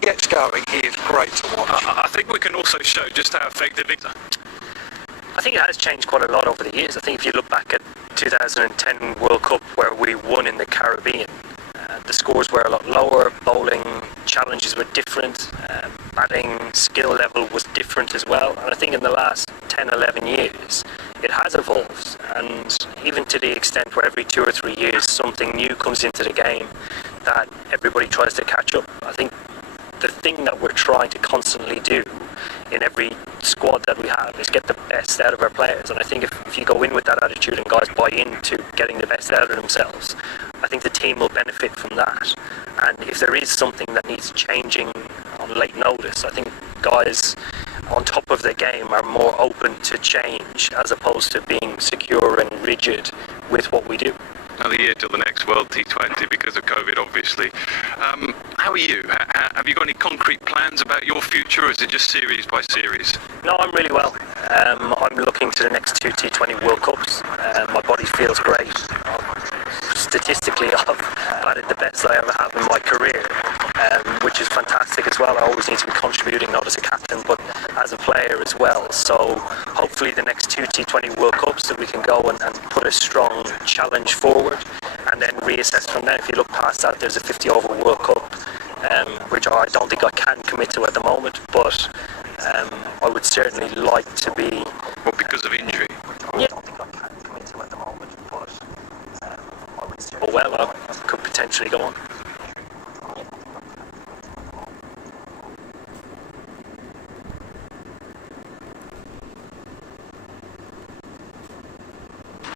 gets going, he is great to watch. I think we can also show just how effective it is. I think it has changed quite a lot over the years. I think if you look back at 2010 World Cup where we won in the Caribbean, the scores were a lot lower, bowling challenges were different, batting skill level was different as well, and I think in the last 10-11 years it has evolved, and even to the extent where every 2 or 3 years something new comes into the game that everybody tries to catch up. I think the thing that we're trying to constantly do in every squad that we have is get the best out of our players, and I think if you go in with that attitude and guys buy into getting the best out of themselves, I think the team will benefit from that. And if there is something that needs changing on late notice, I think guys on top of the game are more open to change as opposed to being secure and rigid with what we do. Another year till the next World T20 because of COVID, obviously. How are you? Have you got any concrete plans about your future, or is it just series by series? No, I'm really well. I'm looking to the next 2 T20 World Cups. My body feels great. Statistically, I've batted the best I ever have in my career, which is fantastic as well. I always need to be contributing, not as a captain, but as a player as well. So hopefully the next 2 T20 World Cups that we can go and put a strong challenge forward and then reassess from there. If you look past that, there's a 50-over World Cup, which I don't think I can commit to at the moment, but I would certainly like to be... Well, because of injury? Yeah, I don't think I can commit to at the moment, but I would certainly... Well, I could potentially go on.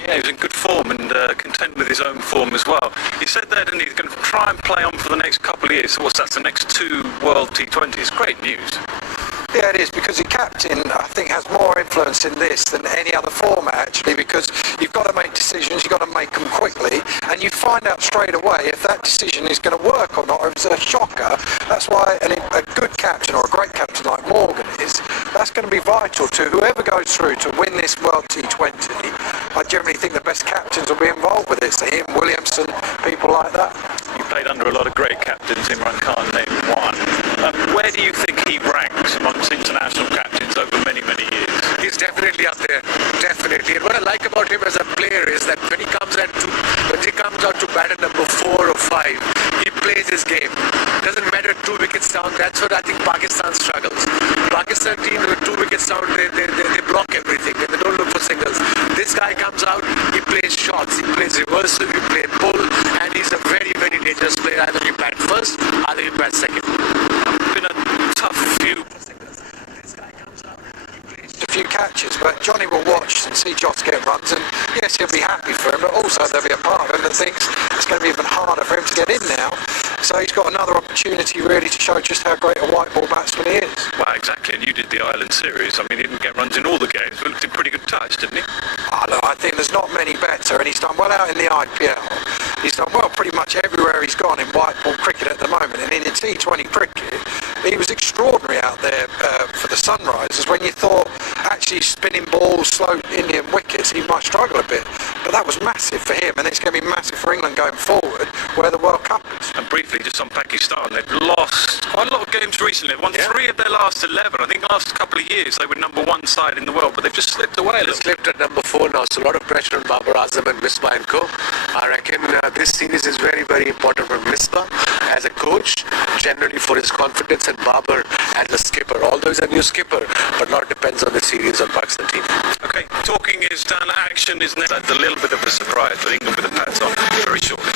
Yeah, he was in good form and content with his own form as well. He said that, didn't he? He's going to try and play on for the next couple of years. So what's that? The next 2 World T20s. Great news. Yeah, it is, because the captain, I think, has more influence in this than any other format, actually, because you've got to make decisions, you've got to make them quickly, and you find out straight away if that decision is going to work or not, or if it's a shocker. That's why a good captain, or a great captain like Morgan is, that's going to be vital to whoever goes through to win this World T20. I generally think the best captains will be involved with it, so him, Williamson, people like that. You played under a lot of great captains, Imran Khan named one. Where do you think he ranks amongst international captains over many, many years? He's definitely up there, definitely. And what I like about him as a player is that when he comes out to bat at number 4 or 5, he plays his game. Doesn't matter 2 wickets down. That's what I think Pakistan struggles. Pakistan team with 2 wickets down, they block everything and they don't look for singles. This guy comes out, he plays shots, he plays reversal, he plays pull, and he's a very, very dangerous player. Either you bat first, either you bat second. Been a tough few. A few catches, but Johnny will watch and see Joss get runs, and yes, he'll be happy for him, but also there'll be a part of him that thinks it's going to be even harder for him to get in now. So he's got another opportunity really to show just how great a white ball batsman he is. Well, exactly, and you did the Ireland series. I mean, he didn't get runs in all the games, but looked in pretty good touch, didn't he? Oh, look, I think there's not many better, and he's done well out in the IPL. He's done well pretty much everywhere he's gone in white ball cricket at the moment, and in the T20 cricket, he was extraordinary out there for the Sunrisers when you thought actually spinning balls, slow Indian wickets, he might struggle a bit. But that was massive for him, and it's going to be massive for England going forward, where the World Cup is. And briefly, just on Pakistan, they've lost quite a lot of games recently. They've won 3 of their last 11. I think the last couple of years they were number 1 side in the world, but they've just slipped away a little. Slipped at number 4 now, so a lot of pressure on Babar Azam and Misbah and co. I reckon this series is very, very important for Misbah as a coach, generally for his confidence, and Babar as a skipper. Although he's a new skipper, but a lot depends on the series on Pakistan team. Okay, talking is done, action is next. That's a little bit of a surprise, but England with the pads on very shortly.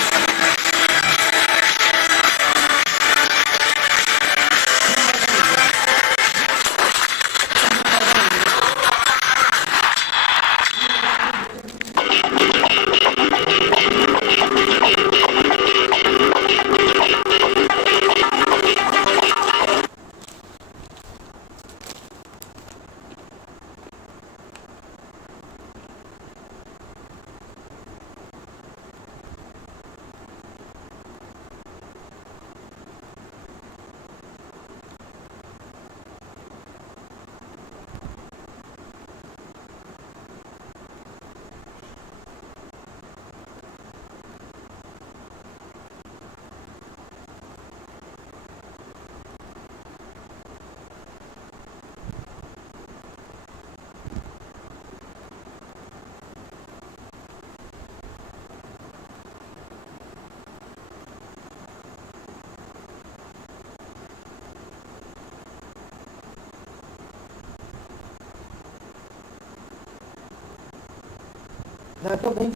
Laptop नहीं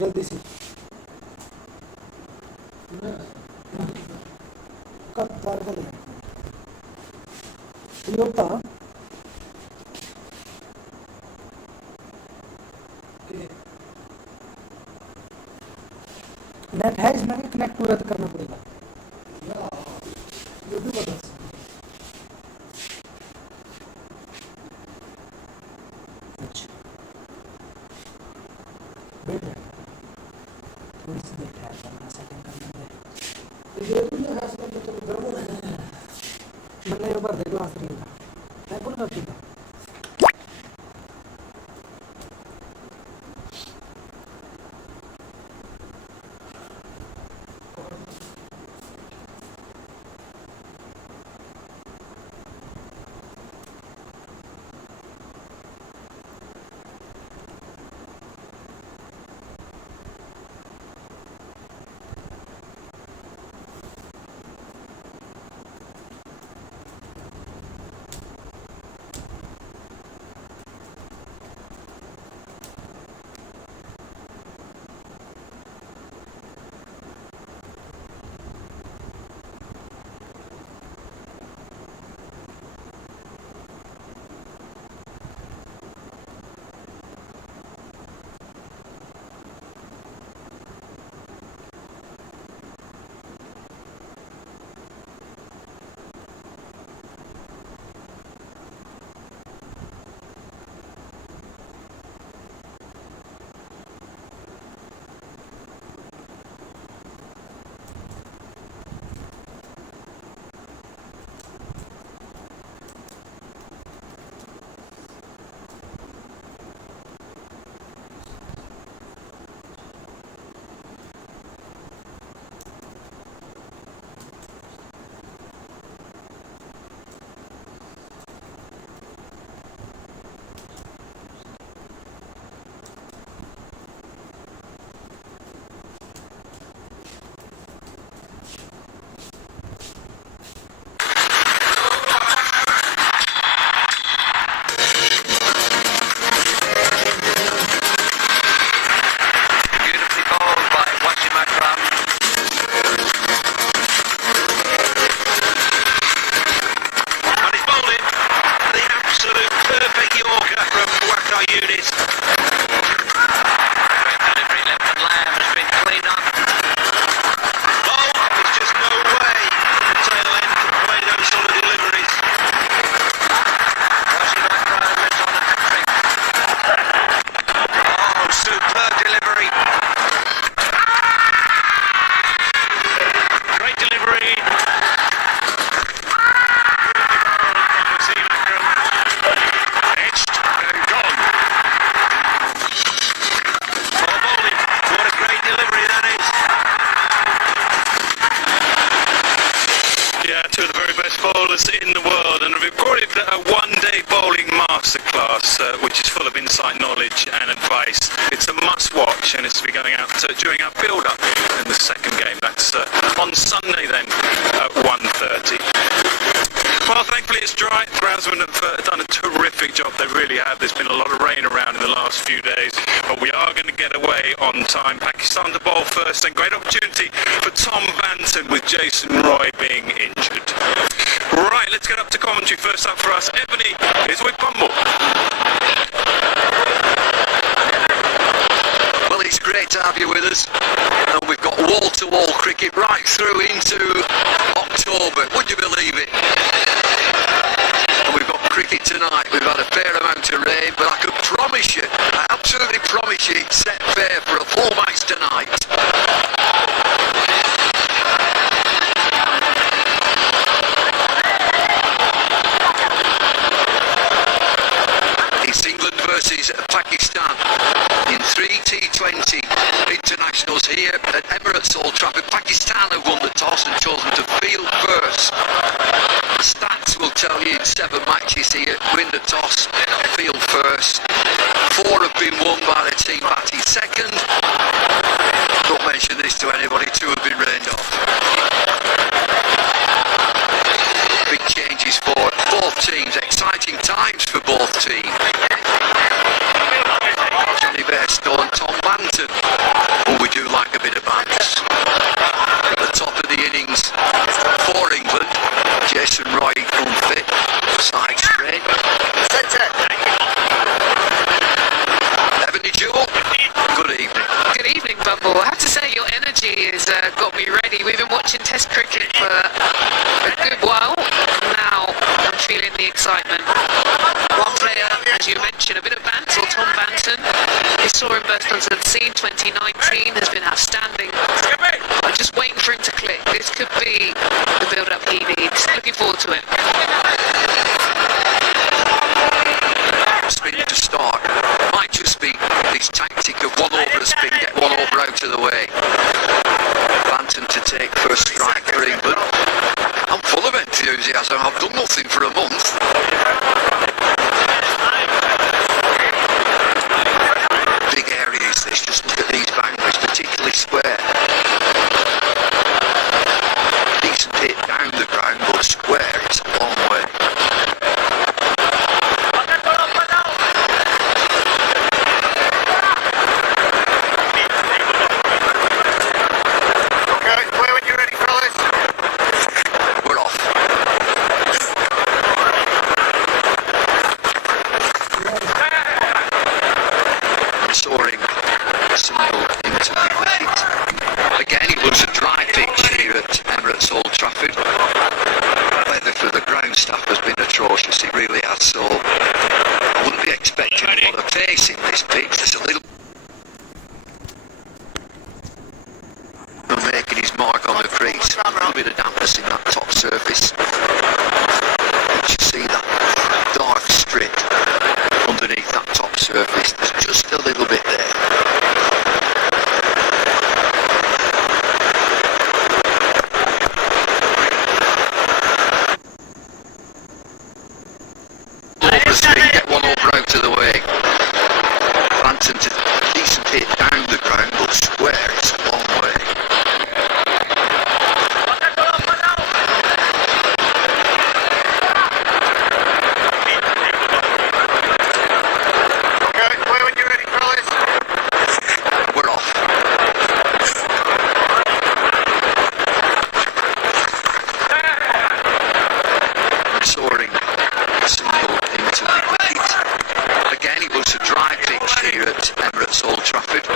जल्दी से कब तार का ले होता net है इसमें कनेक्ट पूरा करना पड़ेगा अच्छा बैठ रहा थोड़ी सी देर ठहर करना सेटिंग करने में मैंने एक बार देखो आसरी का मैं बोल रहा था bowlers in the world, and I've recorded a one-day bowling masterclass, which is full of inside knowledge and advice. It's a must-watch, and it's to be going out during our build-up in the second game. That's on Sunday then at 1:30. Well, thankfully it's dry. The groundsmen have done a terrific job. They really have. There's been a lot of rain around in the last few days, but we are going to get away on time. Pakistan to bowl first, and great opportunity for Tom Banton with Jason Roy being injured. Right, let's get up to commentary. First up for us, Ebony is with Bumble. Well, it's great to have you with us. And we've got wall-to-wall cricket right through into October. Would you believe it? And we've got cricket tonight. We've had a fair amount of rain, but I could promise you, I absolutely promise you, it's set fair for a full match tonight. It's England versus Pakistan in 3 T20 internationals here at Emirates Old Trafford. Pakistan have won the toss and chosen to field first. The stats will tell you in 7 matches here, win the toss, field first. 4 have been won by the team batting second. Don't mention this to anybody, 2 have been rained off. Big changes for both teams, exciting times for both teams. Johnny Bairstow and Tom Test cricket for a good while. Now I'm feeling the excitement. One player, as you mentioned, a bit of Banton, Tom Banton. We saw him burst onto the scene 2019, has been outstanding. I'm just waiting for him to click. This could be the build-up he needs. Looking forward to it. Spin to start. Might just be this tactic of one over a spin, get one over out of the way. Banton to take first strike for England. I'm full of enthusiasm. I've done nothing for a month. Big areas this. Just look at these boundaries, particularly square. Decent hit down the ground, but square, it's a long way. It really has, so I wouldn't be expecting a lot of pace in this pitch. There's a little making his mark on the crease, a little bit of dampness in that top surface. But you see that dark strip underneath that top surface. There's just a little bit there. Get one over out of the way. Banton to decent hit down the ground, but square, it's a long way. Okay, play when you're ready, fellas. We're off. Soaring, single into the wicket. Again, it was a dry pitch here at Emirates Old Trafford.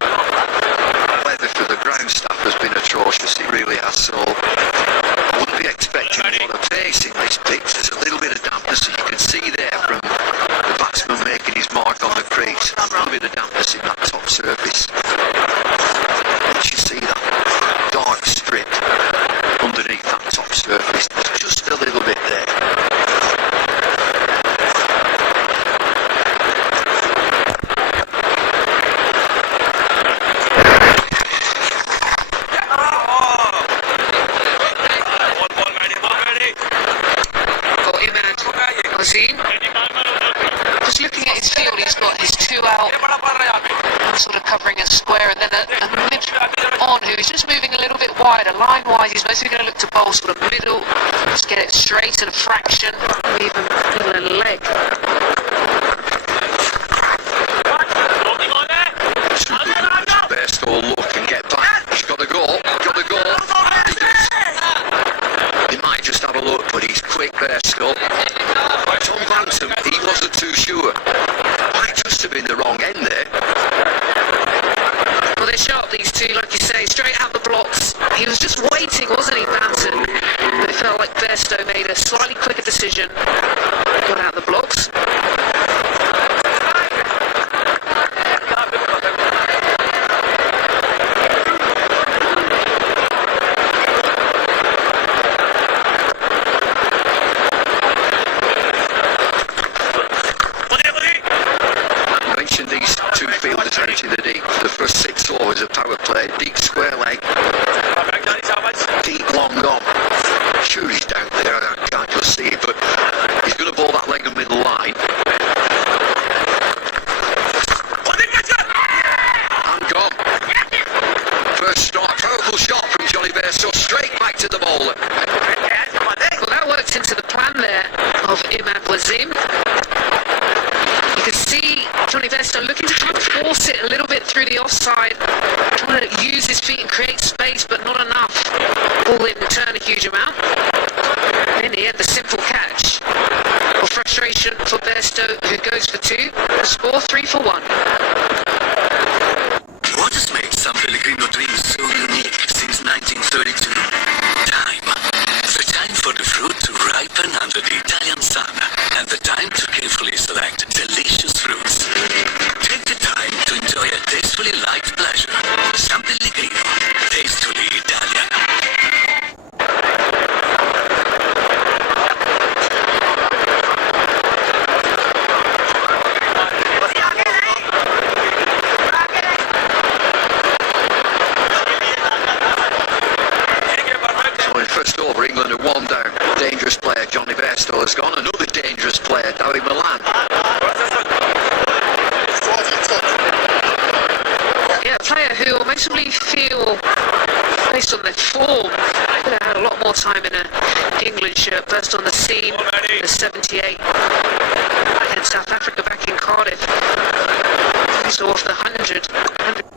Weather for the ground staff has been atrocious, it really has, so I wouldn't be expecting a lot of pace in this pitch. There's a little bit of dampness, as you can see there from the batsman making his mark on the crease. A little bit of dampness in that top surface. But you see that dark strip underneath that top surface. There's just a little bit there. Just looking at his field, he's got his two out, sort of covering a square, and then a mid on who's just moving a little bit wider, line-wise. He's mostly going to look to bowl sort of middle, just get it straight at a fraction, even a leg. Best all look and get back. He's got to go. He might just have a look, but he's quick there still. Tom Banton, he wasn't too sure. Might just have been the wrong end there. Well, they're sharp, these two, like you say, straight out the blocks. He was just waiting, wasn't he, Banton? But it felt like Bairstow made a slightly quicker decision. Got out the blocks. These two fielders out in the deep. The first 6 overs of power play, deep square leg, deep long on. Sure, he's down there, I can't just see it, but he's going to ball that leg and middle line. And gone. First start, powerful shot from Johnny Bairstow, straight back to the bowler. Well, that worked into the plan there of Imad Wasim. You can see Johnny Bairstow looking to try and force it a little bit through the offside, trying to use his feet and create space, but not enough. Ball didn't return a huge amount. In the end, the simple catch of frustration for Bairstow, who goes for 2. The score 3 for 1. What has made San Pellegrino dreams so unique since 1932? Time. Festo has gone. Another dangerous player, David Milan. Yeah, a player who will make somebody feel, based on their form, could have had a lot more time in an England shirt. Burst on the scene, the 78 in South Africa back in Cardiff. So off the 100